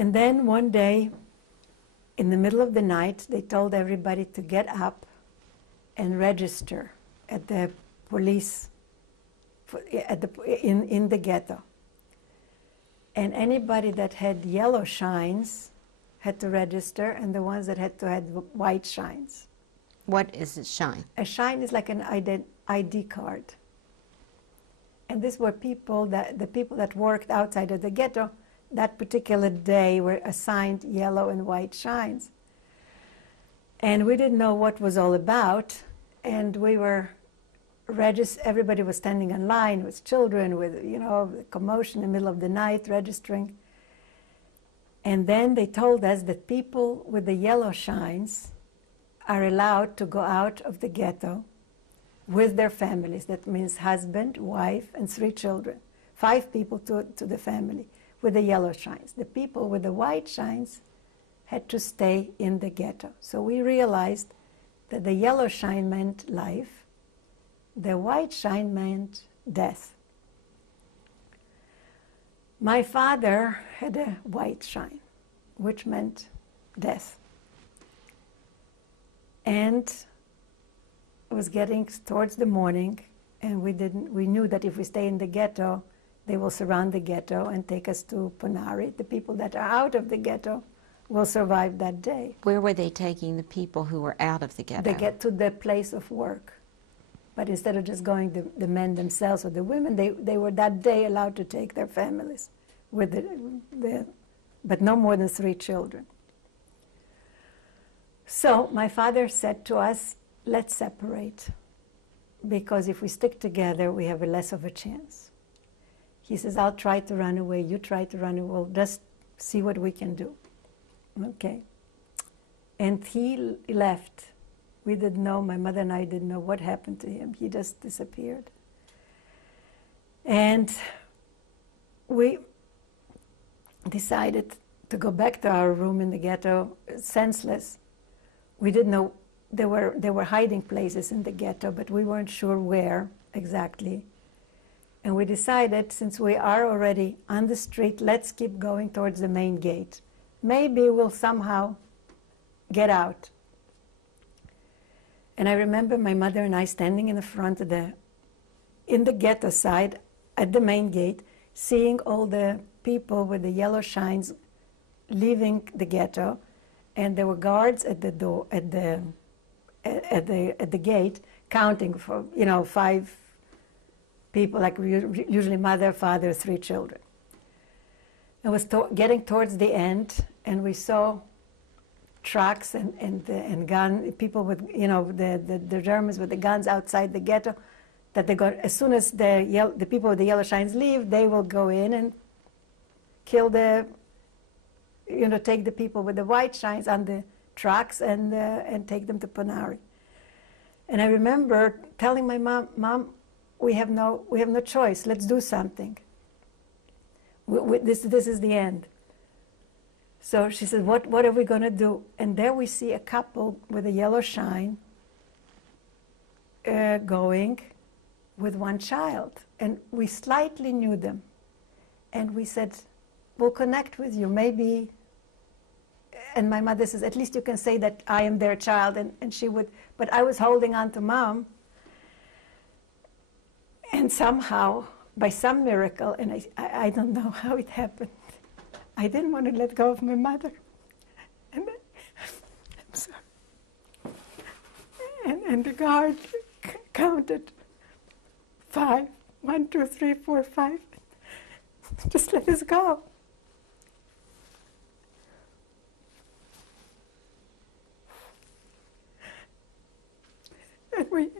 And then one day, in the middle of the night, they told everybody to get up and register at the police, in the ghetto. And anybody that had yellow shines had to register, and the ones that had to had white shines. What is a shine? A shine is like an ID card. And these were people the people that worked outside of the ghetto that particular day were assigned yellow and white shines. And we didn't know what was all about, and we were everybody was standing in line with children, with, you know, commotion in the middle of the night, registering. And then they told us that people with the yellow shines are allowed to go out of the ghetto with their families. That means husband, wife, and 3 children. 5 people to the family with the yellow shines. The people with the white shines had to stay in the ghetto. So we realized that the yellow shine meant life, the white shine meant death. My father had a white shine, which meant death. And it was getting towards the morning, and we knew that if we stay in the ghetto, they will surround the ghetto and take us to Ponari. The people that are out of the ghetto will survive that day. Where were they taking the people who were out of the ghetto? They get to their place of work. But instead of just going the men themselves or the women, they were that day allowed to take their families with but no more than 3 children. So my father said to us, let's separate, because if we stick together, we have less of a chance. He says, I'll try to run away, you try to run away, we'll just see what we can do. Okay. And he left. We didn't know, my mother and I didn't know what happened to him. He just disappeared. And we decided to go back to our room in the ghetto, senseless. We didn't know, there were hiding places in the ghetto, but we weren't sure where exactly. And we decided, since we are already on the street, let's keep going towards the main gate. Maybe we'll somehow get out. And I remember my mother and I standing in the front of in the ghetto side, at the main gate, seeing all the people with the yellow shines leaving the ghetto, and there were guards at the door, at the gate, counting for, 5 people, like usually mother, father, 3 children. It was getting towards the end, and we saw trucks and gun people with, the Germans with the guns outside the ghetto, that they got, as soon as the people with the yellow shines leave, they will go in and kill take the people with the white shines on the trucks and take them to Ponari. And I remember telling my mom, we have no choice. Let's do something. This is the end. So she said, what are we going to do? And there we see a couple with a yellow shine going with 1 child. And we slightly knew them. And we said, we'll connect with you, maybe. And my mother says, at least you can say that I am their child. And she would, but I was holding on to Mom. And somehow, by some miracle, and I don't know how it happened, I didn't want to let go of my mother. And I'm sorry. And the guard counted 5. 1, 2, 3, 4, 5. Just let us go. And we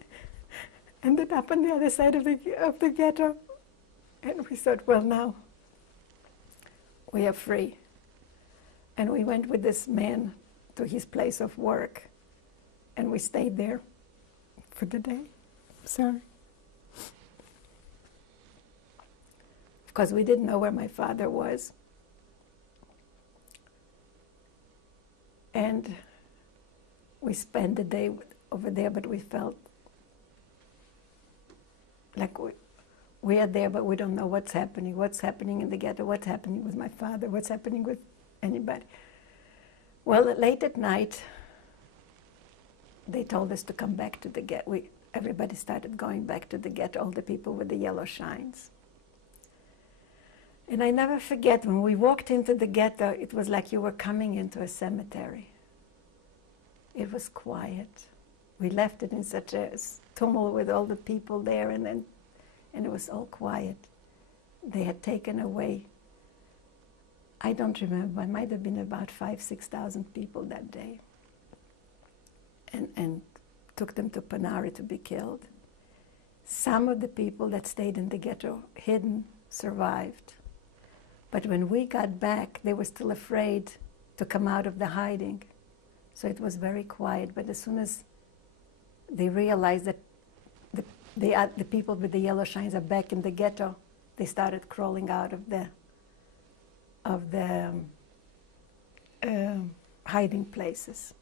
ended up on the other side of the ghetto. And we thought, well, now we are free. And we went with this man to his place of work. And we stayed there for the day. Sorry. Because we didn't know where my father was. And we spent the day over there, but we felt like we are there, but we don't know what's happening in the ghetto, what's happening with my father, what's happening with anybody. Well, late at night, they told us to come back to the ghetto. Everybody started going back to the ghetto, all the people with the yellow shines. And I never forget, when we walked into the ghetto, it was like you were coming into a cemetery. It was quiet. We left it in such a tumult with all the people there, and it was all quiet. They had taken away, I don't remember, it might have been about 5,000, 6,000 people that day, and took them to Panari to be killed. Some of the people that stayed in the ghetto hidden survived. But when we got back, they were still afraid to come out of the hiding. So it was very quiet. But as soon as they realized that the people with the yellow shines are back in the ghetto, they started crawling out of the hiding places.